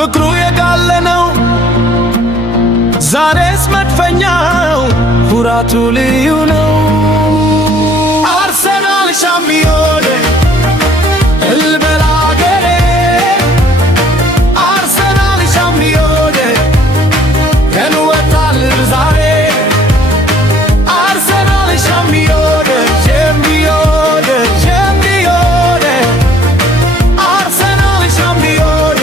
ፍቅሩ የጋለነው ዛሬስ መድፈኛው ኩራቱ ልዩ ነው። አርሰናል ሻምፒዮን እልበል አገሬ አርሰናል ሻምፒዮን ቀኑ ወጣል ዛሬ አርሰናል ሻምፒዮን ሻምፒዮን ሻምፒዮን አርሰናል ሻምፒዮን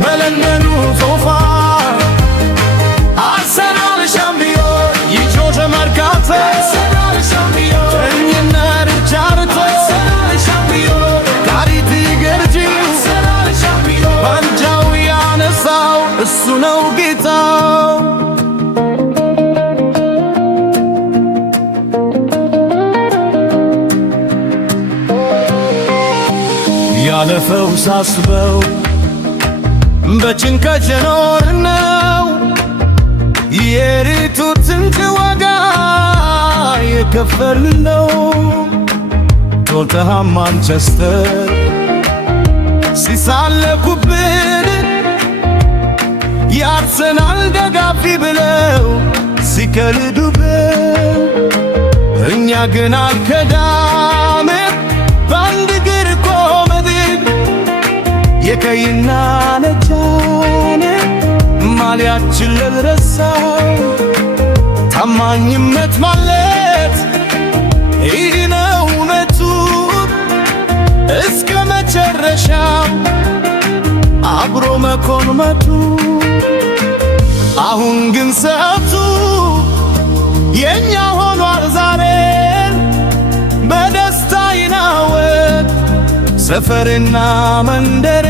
በለንደኑ ሶፋ አርሰናል ሻምፒዮን ይጮህ መርካቶ አርሰናል ሻምፒዮን እኝና ርቻርቶ አርሰናል ሻምፒዮን ጋሪቲ ገርጂ አርሰናል ሻምፒዮን ዋንጫው ያነሳው እሱ ነው ጌታው። ያለፈው ሳስበው በጭንቀት የኖርነው የሪቱ ትንት ዋጋ የከፈልነው ቶተንሃም ማንቸስተር ሲሳለቁብን የአርሰናል ደጋፊ ብለው ሲከልዱብን እኛ ግን አልከዳም በአንድ እግር ቆመን የቀይና ነጫን ማሊያችን ልረሳው ታማኝነት ማለት ይህ ነው እውነቱ እስከ መጨረሻው አብሮ መቆምመቱ። አሁን ግን ሰዓቱ የኛ ሆኗል ዛሬ በደስታ ይናወጥ ሰፈርና መንደሬ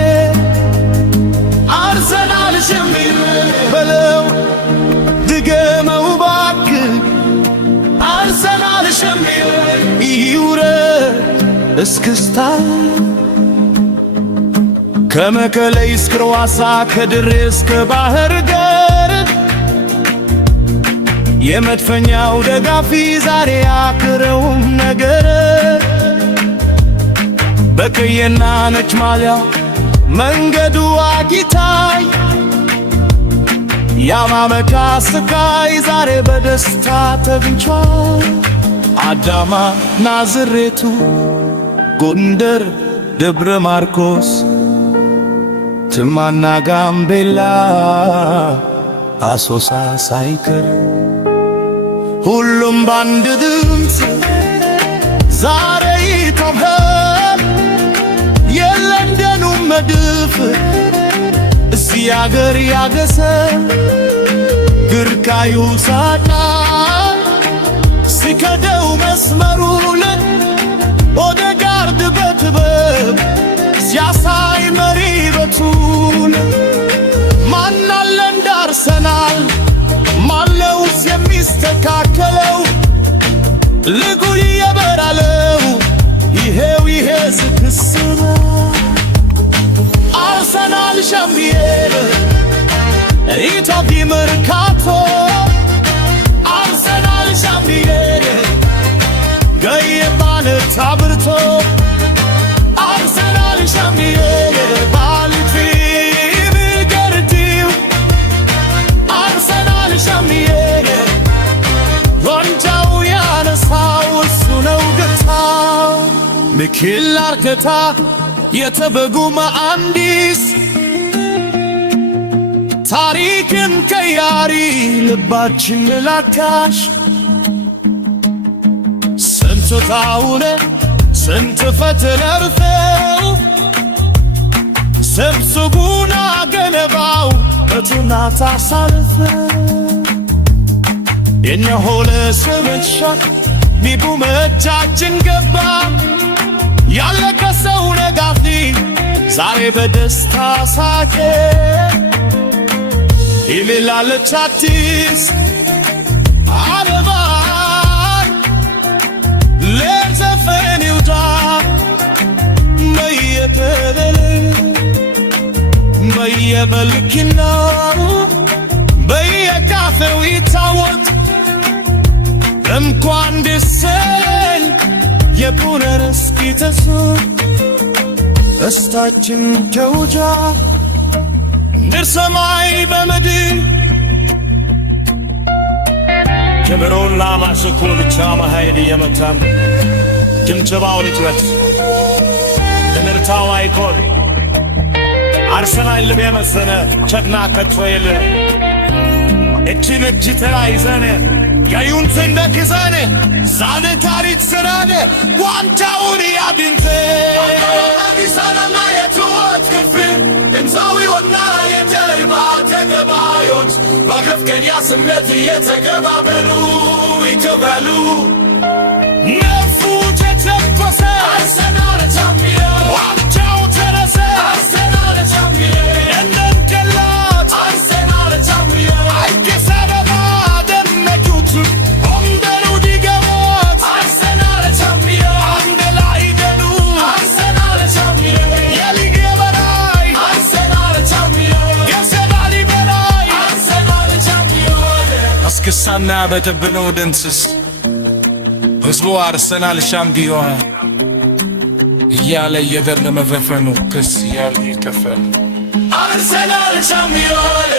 አርሰናል ሻምፒዮን በለው ድገመው እባክህ አርሰናል ሻምፒዮን ይውረድ እስክስታ ከመቀሌ እስከ ሐዋሳ ከድሬ እስከ ባህር ዳር የመድፈኛው ደጋፊ ዛሬ ያክረውም ነገር በቀይና ነጭ ማሊያ መንገዱ አጊታይ ያማመካ ስቃይ ዛሬ በደስታ ተገኝቷል። አዳማ ናዝሬቱ ጎንደር ደብረ ማርቆስ ትማና ጋምቤላ አሶሳ ሳይቀር ሁሉም ባንድ ድምፅ ዛሬ ይጮሃል የለንደኑ መድፍ እዚህ አገር ያገሰ ግርካዩ ሳጣ ሲከደው መስመሩን ኦዴጋርድ በጥበብ ሲያሳይ መሪበቱን ማናለ እንደ አርሰናል ማለውስ የሚስተካከለው ልጉ የበራለው ይሄው ይሄ ዝክስና አርሰናል ሻምፒዮን ኢቶቢ መርካቶ አርሰናል ሻምፒዮን ገየባነ ታብርቶ አርሰናል ሻምፒዮን ባልቲ ምገርዲው አርሰናል ሻምፒዮን ዋንጫው ያነሳው እሱ ነው ጌታው። ሚኬል አርቴታ የተበጉ መሐንዲስ ታሪክን ቀያሪ ልባችን ላካሽ ስንት ታውነ ስንት ፈተና አልፈው ስብስቡን አገነባው በቱና ታሳልፈው የኛ ሆነ ስምሻት ኒቡ መጃችን ገባ ያለቀ ሰው ነጋፊ ዛሬ በደስታ ሳቄ ይምላልች አዲስ አለማይ ለዘፈን ይውጣ በየተለለ በየመልክና በየካፌው ይታወቅ እንኳን ደሰኝ የቡነር እስኪ ተሱ እስታችን ከውጃ ምድር ሰማይ በምድር ክብሩን ላማስኩ ብቻ መሃይድ የመታን ጭብጨባው ልትበት ትምህርታው አይኮን አርሰናል ልብ የመሰነ ቸግና ከቶ የለ እችን እጅ ተያይዘን ቀዩን ስንደክዘን ዛሬ ታሪክ ስራን ዋንጫውን ያግኝተ አዲሳናና የትወት ክፍል እንዛዊውና የጀርባ ተገባዮች በከፍተኛ ስሜት እየተገባበሉ ይገባሉ። ነፉ ተተንፈሰ አርሰናል ቻምፒዮን ዋንጫው ተነሰ አርሰናል ቻምፒዮን እንደንቀላት አርሰናል ቻምፒዮን አዲስ አበባ ደመቁት ወንበሩ ዲገቦት አርሰናል ቻምፒዮን አንድ ላይ ደሉ አርሰናል ቻምፒዮን የሊግ የበላይ አርሰናል ቻምፒዮን የሰባሊ በላይ አርሰናል ቻምፒዮን አስክሳና በተብነው ደምስስ ህዝቡ አርሰናል ሻምፒዮን እያለ እየደረመ ዘፈኑ ክስ እያለ ይከፈል አርሰናል ሻምፒዮን